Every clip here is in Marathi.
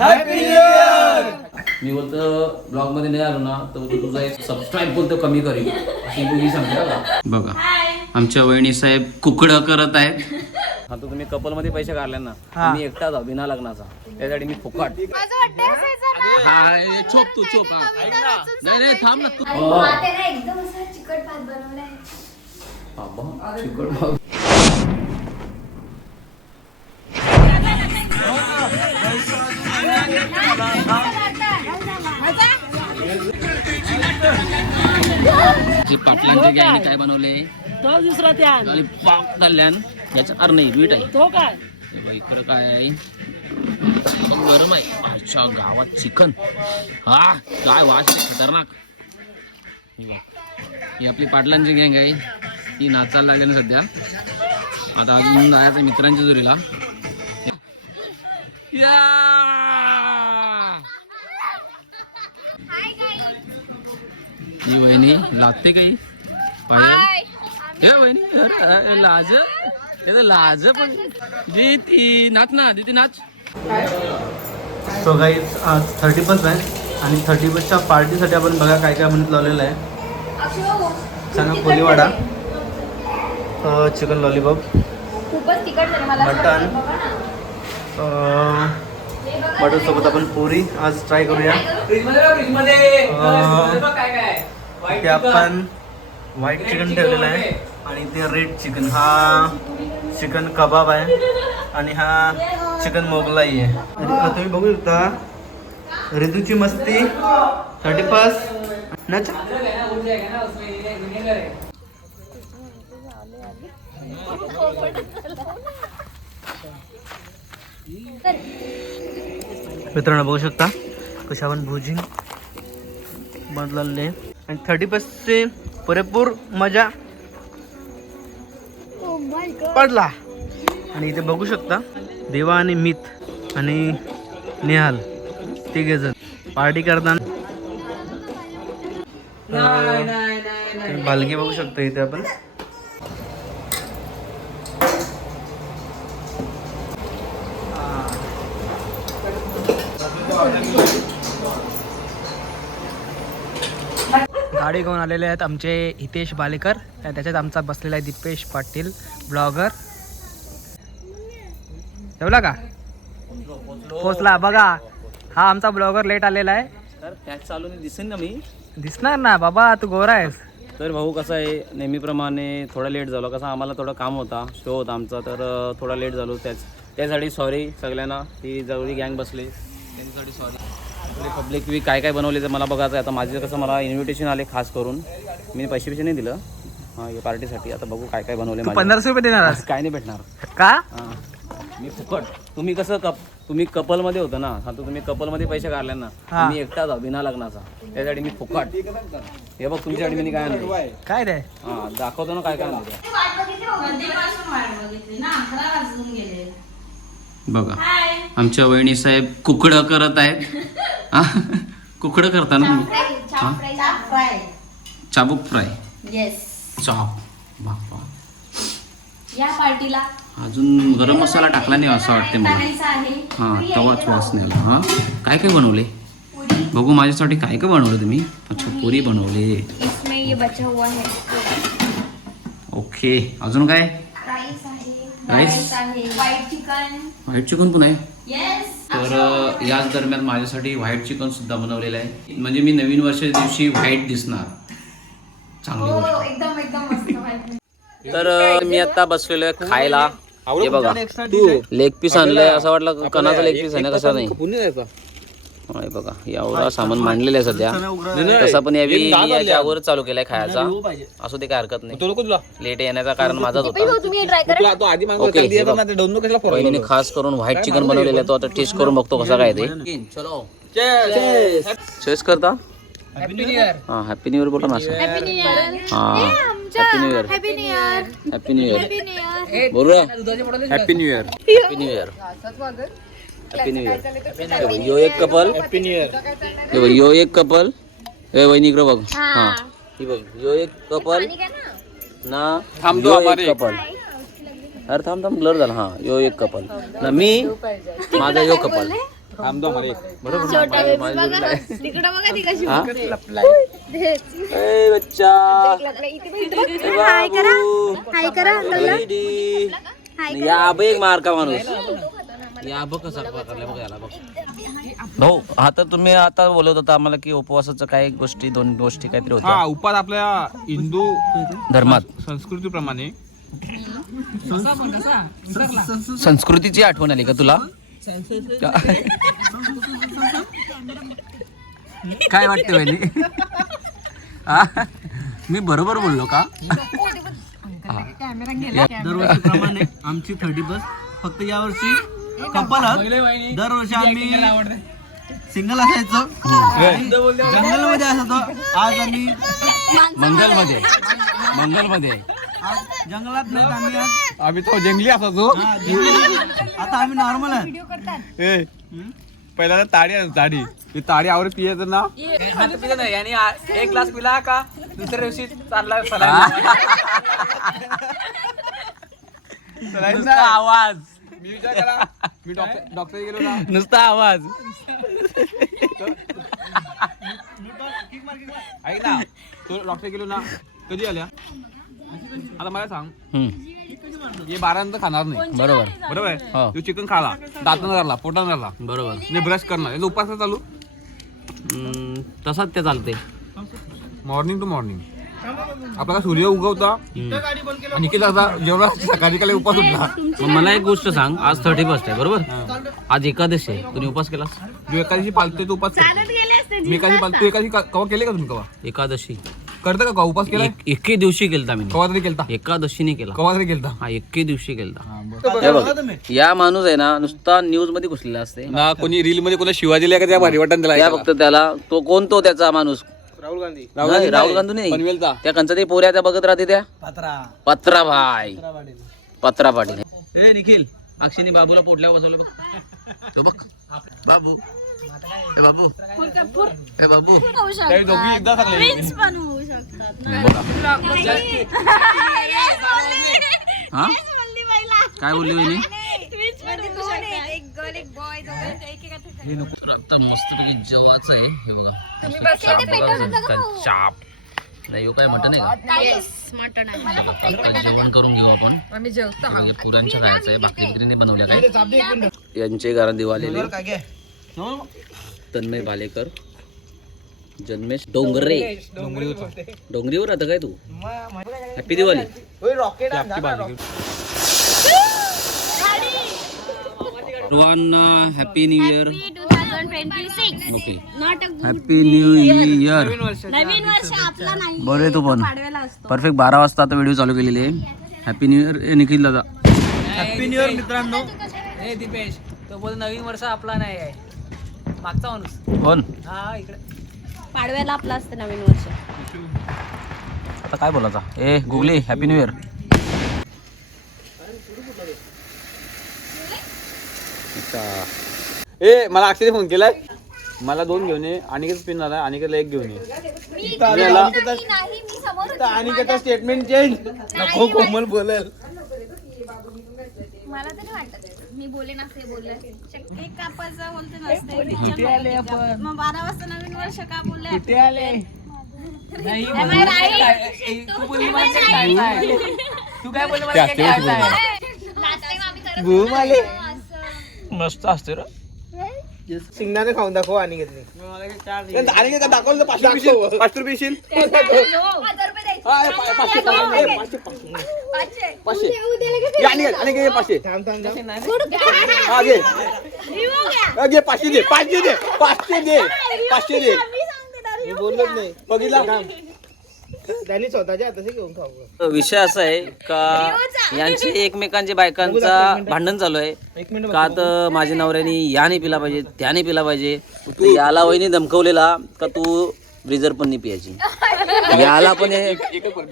Happy new year. मी बोलतो ब्लॉग मध्ये नाही आलो ना तर बोलतो तुझा एक सबस्क्राईब बोलतो कमी करीन अशी मुली सांगते बघा. आमच्या वहिनी साहेब कुकडं करत आहेत. आता तुम्ही कपल मध्ये पैसे काढले ना मी एकटाच आहे बिना लग्नाचा त्यासाठी मी फुकट. चोप तू चोप. नाही थांब ना तू. एकदम असा चिकट भात बनवलाय. चिकट भात. पाटलांच्या गॅंगने काय बनवले तो दुसरा त्या आणि पाक कल्याण याचा अर नाही वीट आहे तो काय इकडं काय आहे गरम आहे. अच्छा गावात चिकन हा काय वास आहे खतरनाक. ही आपली पाटलांची गँग आहे ही नाचायला लागेल सध्या. आता अजून जायचं मित्रांच्या जोरीला. ही वहिनी लागते काही पाहिजे वहिनी लाज लाज पण ती नाच ना ती नाच. सो गाईज आज 31 आहे आणि 31च्या पार्टीसाठी आपण बघा काय काय म्हणत लावलेलं आहे. सांगा कोलीवाडा, चिकन लॉलीपॉप, खूपच तिखट झालं मला. मटन, मटन सोबत आपण पुरी आज ट्राय करूया. ते आपण व्हाईट चिकन ठेवलेलं आहे आणि ते रेड चिकन. हा चिकन कबाब आहे आणि हा चिकन मोगलाई आहे. आणि तुम्ही बघू शकता ऋतूची मस्ती 31 नाच. मित्रांनो बघू शकता कशी आपण भुजिंग बदलले आणि 31चे पुरेपूर मजा पडला. आणि इथे बघू शकता देवा आणि मित आणि नेहाल तिघे जण पार्टी करताना. बालगी बघू शकता इथे आपण. गाडी घेऊन आलेले आहेत आमचे हितेश बालेकर. त्याच्यात आमचा बसलेला आहे दीपेश पाटील ब्लॉगर. जेवला का पोचला बघा. हा आमचा ब्लॉगर लेट आलेला आहे. तर त्याच चालू दिसेल ना मी दिसणार ना बाबा तू गोरा आहेस. तर भाऊ कसं आहे नेहमीप्रमाणे थोडा लेट झालो. कसं आम्हाला थोडं काम होता शो होता आमचा तर थोडा लेट झालो. त्यासाठी सॉरी सगळ्यांना. ती जवळी गँग बसली त्यांच्यासाठी सॉरी. पब्लिक वीक काय काय बनवले तर मला बघायचं आहे. आता माझे कसं मला इन्व्हिटेशन आले खास करून. मी पैसे नाही दिलं हां या पार्टीसाठी. आता बघू काय काय बनवले. 1500 रुपये देणार काय नाही भेटणार का. हां मी फुकट. तुम्ही कसं तुम्ही कपलमध्ये होतं ना. आता तुम्ही कपलमध्ये पैसे काढले ना मी एकटाच आहे बिना लग्नाचा त्यासाठी मी फुकट. हे बघ तुमच्यासाठी मी काय आणलं काय रे. हां दाखवतो ना काय काय आणलं बघा. आमच्या वहिनी साहेब कुकडं करत आहेत. कुकडं करता ना तुम्ही चाबूक फ्राय चॉप बाप्पा. या पार्टीला अजून गरम मसाला टाकला नाही असं वाटते मला. हां तवाच वास नाही आला. हां काय काय बनवले बघू माझ्यासाठी काय काय बनवलं तुम्ही. अच्छा पुरी बनवले. इसमें ये बचा हुआ है. ओके अजून काय. राईस आहे व्हाईट चिकन पण आहे. तर याच दरम्यान माझ्यासाठी व्हाईट चिकन सुद्धा बनवलेलं आहे. म्हणजे मी नवीन वर्षाच्या दिवशी व्हाईट दिसणार. चांगली गोष्ट. एकदम एकदम मस्त. तर मी आता बसलेलो आहे खायला. हे बघा लेग पीस आणलंय. असं वाटलं कणाचा लेग पीस आहे कसा नाही. हे बघा एवढा सामान मांडलेलं आहे सध्या. तसा पण यावर चालू केलाय खायचा. असू दे काय हरकत नाही. लेट येण्याचं कारण माझाच होता. वहिनीने खास करून व्हाईट चिकन बनवलेलं आहे. तो आता टेस्ट करून बघतो कसा काय ते. चलो चेस करता. हां हॅपी न्यू इयर बोला ना असं. हां happy new year. Happy new year बोलूया. Happy new year. Happy new year. Happy new year. यो एक कपल. Happy new year. यो एक कपल. वहिनी इकडे बघ. हां ही बघ यो एक कपल ना. थांब कपल. अरे थांब ब्लर झाला. हां यो एक कपल ना मी माझा यो कपल. छोटा बेबी बघा तिकडं बघा ती कशी हा? बच्चा हाय करा हाय करा या बघ एक मारका माणूस या बघ कसा पकडला बघ याला बघ भाऊ आता तुम्ही आता बोलत होता आम्हाला की उपवासाचं काय गोष्टी दोन गोष्टी काहीतरी हा होत्या उपास आपल्या हिंदू धर्मात संस्कृतीप्रमाणे संस्कृतीची आठवण आली का तुला काय वाटते वहिनी हा? मी बरोबर बोललो का दरवर्षीप्रमाणे आमची 30 फक्त यावर्षी कपल दरवर्षी आम्ही सिंगल असायचो जंगल मध्ये असायचो. आज आम्ही मंगलमध्ये आज जंगलात नाही आम्ही आज आम्ही तो जंगली असायचो आता आम्ही नॉर्मल आहे. पहिला ताडी ताडी ती ताडी आवडत पियाचं ना नाही आणि एक ग्लास पिला का दुसऱ्या दिवशी चालला आवाज मी विचार करा मी डॉक्टर गेलो ना नुसता आवाज ऐक ना तो डॉक्टर गेलो ना कधी आल्या आता मला सांग हे 12 नंतर खाणार नाही बरोबर बरोबर हो. आहे तू चिकन खाला दातन झाला पोटान झाला बरोबर नाही ब्रश करणार याचा उपास काय चालू तसाच ते चालते मॉर्निंग टू मॉर्निंग आपला सूर्य उगवता आणि किती आता जेवढा सकाळी काल उपास उठला मग मला एक गोष्ट सांग आज 31 आहे बरोबर आज एकादशी आहे तुम्ही उपास केलास जो एकादशी पालतोय तो उपास करतो. मी एकादशी पालतो एकादशी कवा केले का तुम्ही कवा एकादशी करता का कवा उपास केला एके दिवशी केलता मी कवा तरी केलता एकादशीने केला कवा तरी केलता हा एके दिवशी केलता हे बघ या माणूस आहे ना नुसता न्यूज मध्ये घुसलेला असते ना कोणी रील मध्ये कोणा शिवाजीला का त्या भारी वाटण त्या दिला फक्त त्याला तो कोण तो त्याचा माणूस राहुल गांधी नाही, राहुल गांधी नाही पनवेलचा त्या कंचा ते पोऱ्या त्या बघत राहते त्या पत्रा भाई पत्रा पाटील ए निखिल अक्षिनी बाबूला पोटल्यावर बसवलं बघ तो बघ बाबू ए बाबू ए बाबू त्या दोघी एकदा सांगले हा काय बोलली वहिनी आता मस्तपैकी जेवायचं आहे हे बघा चाप नाही हो काय मटन आहे का जेवण करून घेऊ आपण पुरांच्या खायचं आहे भाकरी बिकरीने बनवल्या काय यांचे घरात दिवालेले तन्मय भालेकर जन्मेश डोंगरे डोंगरीवर राहतं काय तू हॅपी दिवाळी सर्वांना happy new year 2026 okay not a happy new year नवीन वर्ष आपला नाही बरं आहे तू पण परफेक्ट 12 वाजता आता व्हिडिओ चालू केलेली आहे हॅपी न्यू इयर निखिल दादा हॅपी न्यू इयर मित्रांनो. हे दीपेश तो बोल नवीन वर्ष आपला नाही आहे मागचा माणूस कोण हा इकडे पाडव्याला आपला असतं नवीन वर्ष आता काय बोलायचा ए गुगली हॅपी न्यू इयर ए मला अक्षय फोन केलाय मला 2 घेऊन ये अनिकेत पिन आला अनिकेतला 1 घेऊन ये आणि स्टेटमेंट चेंज नको कोमल बोलेल मला तरी वाटत मी बोले नसते बोलले एक कापाचा बोलते नसते मग 12 वाजता नवीन वर्ष का बोलले किती आले तू बोलली तू काय बोलली मला काय भूम आले मस्त असते रे सिंगनाने खाऊन दाखव आणि घेतली दाखवलं 500 रुपये येशील 500 दे बोललोच नाही बघितला त्यांनी स्वतःच्या हाताशी घेऊन खाऊ. विषय असा आहे का यांची एकमेकांच्या बायकांचा भांडण चालू आहे का तर माझ्या नवऱ्याने याने पिला पाहिजे त्याने पिला पाहिजे तर याला वहिनी धमकवलेला का तू ब्रिजर पण नाही पियाची याला पण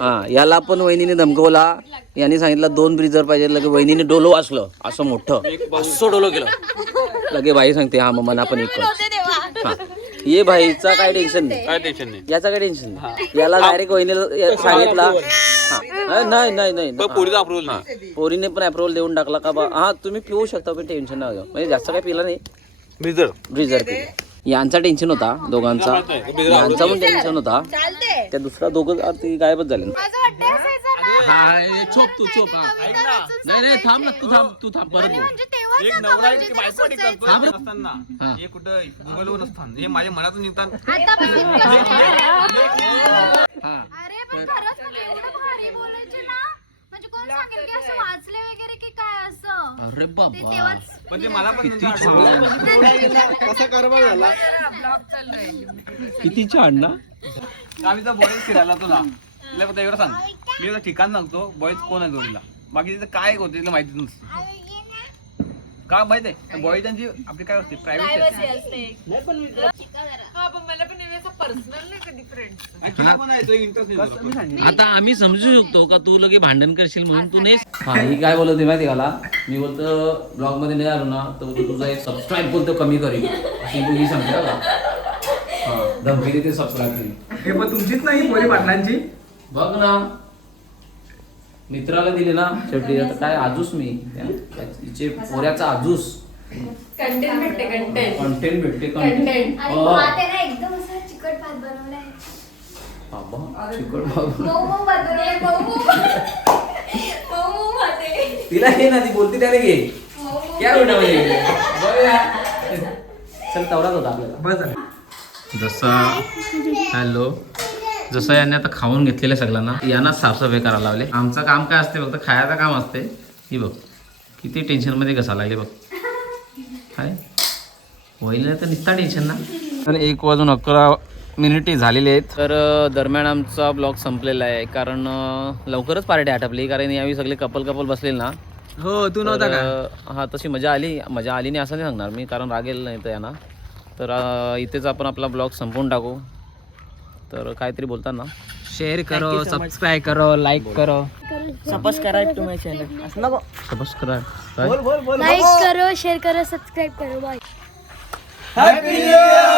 हा याला पण वहिनीने धमकवला यांनी सांगितलं 2 ब्रिजर पाहिजे लगे वहिनीने डोलो वाचलं असं मोठं असं डोलो केलं लगे बाई सांगते हा मग मना पण एक हा ये भाईचा काय टेन्शन नाही याचा काय टेन्शन नाही याला डायरेक्ट वहिनीला सांगितला नाही नाही नाही पोरीने पण अप्रुव्हल देऊन टाकला का बा हा तुम्ही पिऊ शकता पण टेन्शन नाही म्हणजे जास्त काय पिला नाही ब्रिजर यांचा टेन्शन होता दोघांचा, यांचा पण टेन्शन होता. त्या दुसरा दोघं ते गायबच झाले. माझं वाटतं असायचं ना. छोप तू छोप. नाही थांब ना, तू थांब परत बोल. म्हणजे तेव्हाच एक नका नवरा म्हणजे एक ते बायको सुचायचं. करतो असताना हे कुठं गुगलवर नसतात, हे माझ्या मनातून निघतात. आता बघितलं का? हा अरे पण खरंच म्हणजे एवढं भारी बोलायचे ना. म्हणजे कोण सांगेल की असं वाचले वगैरे की काय असं. अरे ते बाबा तेव्हाच पण ते मला पण नंतर आठवलं. कसा कारभार झाला. किती छान ना. आम्ही तर बॉईज फिरायला तुला तिला फक्त एवढं सांग, मी एवढं ठिकाण सांगतो बॉईज कोण आहे जोडीला, बाकी तिथं काय होते तिला माहिती नसतं. का माहित आहे बॉईजांची आपली काय असते प्रायव्हेसी असते. आता आम्ही समजू शकतो का तू लगे भांडण करशील म्हणून तू नाही. हा ही काय बोलत माहिती मला, मी बोलतो ब्लॉग मध्ये नाही आलो ना तर बोलतो तुझा एक सबस्क्राईब बोलतो कमी करेल अशी तू ही सांगते का. हा धमकी देते सबस्क्राईब केली. हे पण तुमचीच नाही पोरी पाटलांची. बघ ना मित्राला दिले ना शेवटी. आता काय आजूस मी तिचे पोऱ्याचा आजूस कंटेंट भेटते. कंटेंट आणि भात आहे ना एकदम असं चिकट भात बनवलाय. मऊ मऊ भात बनवलाय. मऊ भात आहे. तिला घे ना, ती बोलते त्याने घे. क्या बेटा म्हणजे चल तवराच होता आपल्याला. बस जसा हॅलो जसं याने आता खाऊन घेतलेलं सगळ्यांना यांना साफसफाई करायला लावले. आमचं काम काय असते फक्त खायचं काम असते. ही बघ किती टेन्शनमध्ये कसा लागले बघ. काय होईल तर निस्ता टेन्शन ना. तर 1:11 झालेले आहेत. तर दरम्यान आमचा ब्लॉग संपलेला आहे कारण लवकरच पार्टी आटपली. कारण यावेळी सगळे कपल बसलेले ना. हो तू नव्हता का. हा तशी मजा आली नाही असं नाही सांगणार मी कारण रागेल नाही तर यांना. तर इथेच आपण आपला ब्लॉग संपवून टाकू. तर काहीतरी बोलताना शेअर करो, सबस्क्राईब करो, लाईक करो. सबस्क्राईब लाईक करो, शेअर करो, सबस्क्राईब करो. बाय. Happy new year.